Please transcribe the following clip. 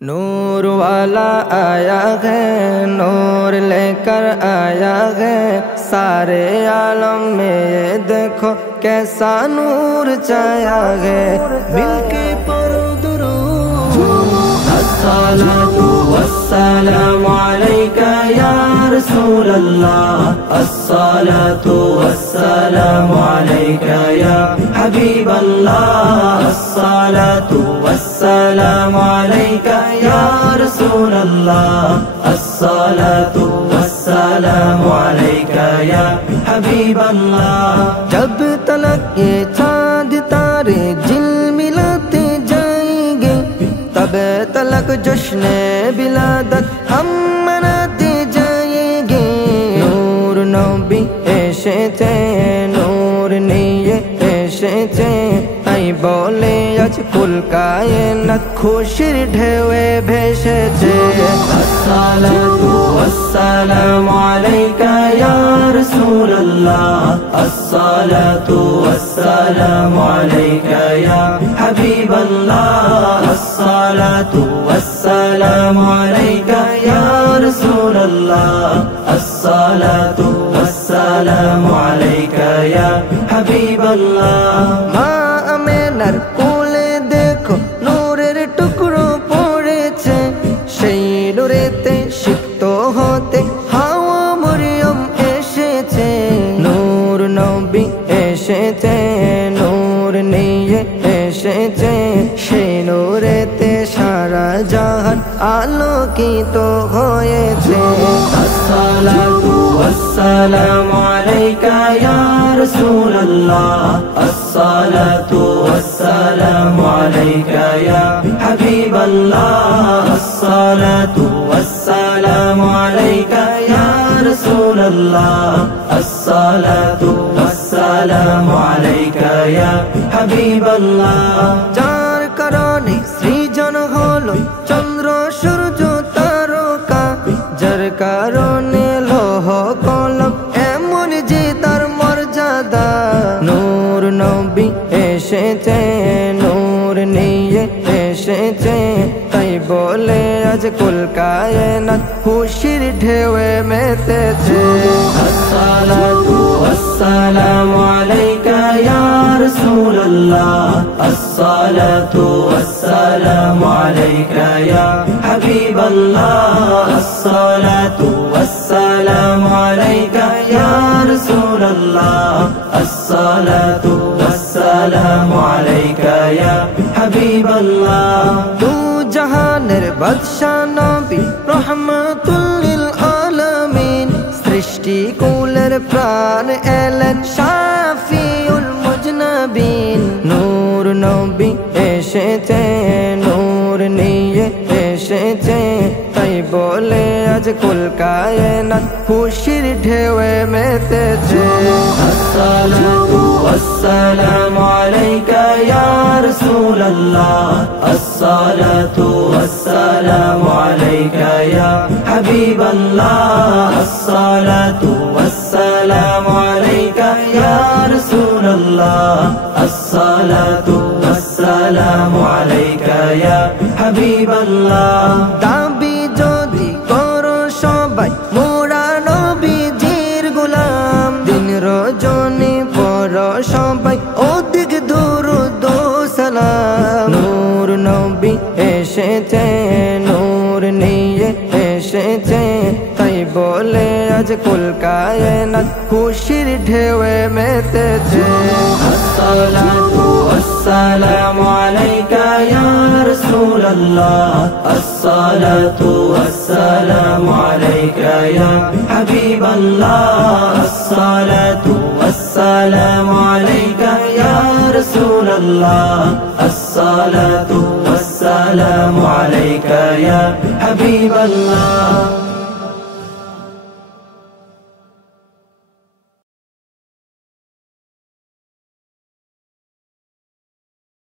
नूर वाला आया है, नूर लेकर आया है। सारे आलम में ये देखो कैसा नूर छाया है। मिलके पढ़ो दुरूद। अस्सलातु वस्सलामु अलैका या रसूल अल्लाह। अस्सलातु वस्सलामु अलैका या हबीब अल्लाह। अस्सलातु वस्सलामु अलैका या रसूल अल्लाह। अस्सलातु वस्सलामु अलैका या हबीब अल्लाह। जब तलक ये चाँद तारे झिलमिलाते जाएंगे, तब तलक जश्न बिलादत हम मनाते जाएंगे। नूर नबी एसेছে, नूर নিয়ে এসেছে, তাই বলে আজ কুল কায়নাত খুশির ঢেউয়ে ভেসেছে। আসসালাতু ওয়াসসালামু আলাইকা ইয়া রাসূলুল্লাহ। আসসালাতু ওয়াসসালামু আলাইকা ইয়া হাবিবাল্লাহ। আসসালাতু ওয়াসসালামু আলাইকা ইয়া রাসূলুল্লাহ। আসসালাতু ওয়াসসালামু আলাইকা ইয়া হাবিবাল্লাহ। মা আমেনার কোলে দেখো নূরের টুকরো পড়েছে, সেই নূরেতে সিক্ত হতে হাওয়া মরিয়ম এসেছে। নূর নবী এসেছে, নূর নিয়ে এসেছে, সেই নূরেতে সারা জাহান আলোকিত হয়েছে। আসসালাতু ওয়াসসালামু আলাইকা ইয়া রাসূলুল্লাহ। আসসালাতু ওয়াসসালামু আলাইকা ইয়া হাবিবাল্লাহ। আসসালাতু ওয়াসসালামু আলাইকা ইয়া রাসূলুল্লাহ। আসসালাতু ওয়াসসালামু আলাইকা ইয়া হাবিবাল্লাহ। যার কারণে সৃজন হলো চন্দ্র সূর্য তারকা, যার কারণে লৌহ কলম এমন যে তার মর্যাদা। নূর নবী এসেছে, নূর নিয়ে এসেছে, তাই বলে আজ কুল কায়নাত খুশির ঢেউয়ে মেতেছে। আসসালাতু ওয়াসসালামু আলাইকা ইয়া রাসূলুল্লাহ। আসসালাতু ওয়াসসালামু আলাইকা ইয়া হাবিবাল্লাহ। আসসালাতু ওয়াসসালামু আলাইকা ইয়া রাসূলুল্লাহ। আসসালাতু ওয়াসসালামু আলাইকা ইয়া হাবিবাল্লাহ। দু জাহানের বাদশা নবী রহমাতুল লিল আলামিন, সৃষ্টি কুলের প্রাণ এলেন শাফিউল মুজনাবিন। নূর নবী এসেছে, নূর নিয়ে এসেছে, তাই বলে আজ কুল কায়নাত খুশির ঢেউয়ে মেতেছে। আসসালাতু ওয়াসসালামু আলাইকা ইয়া রাসূলুল্লাহ। আসসালাতু ওয়াসসালামু আলাইকা ইয়া হাবিবাল্লাহ। আসসালাতু ওয়াসসালামু আলাইকা ইয়া রাসূলুল্লাহ। আসসালাতু ওয়াসসালামু আলাইকা ইয়া হাবিবাল্লাহ। দাবি যদি করো সবাই মোরা নবীজির গোলাম, দিন রজনী পড়ো সবাই অধিক দুরূদ ও সালাম। নূর নবী এসেছে, নূর নিয়ে এসেছে, তাই বলে আজ কুল কায়নাত খুশির ঢেউয়ে মেতেছে। আসসালাতু ওয়াসসালামু আলাইকা ইয়া রাসূলুল্লাহ। আসসালাতু ওয়াসসালামু আলাইকা ইয়া হাবিবাল্লাহ। আসসালাতু ওয়াসসালামু আলাইকা ইয়া রাসূলুল্লাহ। আসসালাতু ওয়াসসালামু আলাইকা ইয়া হাবিবাল্লাহ।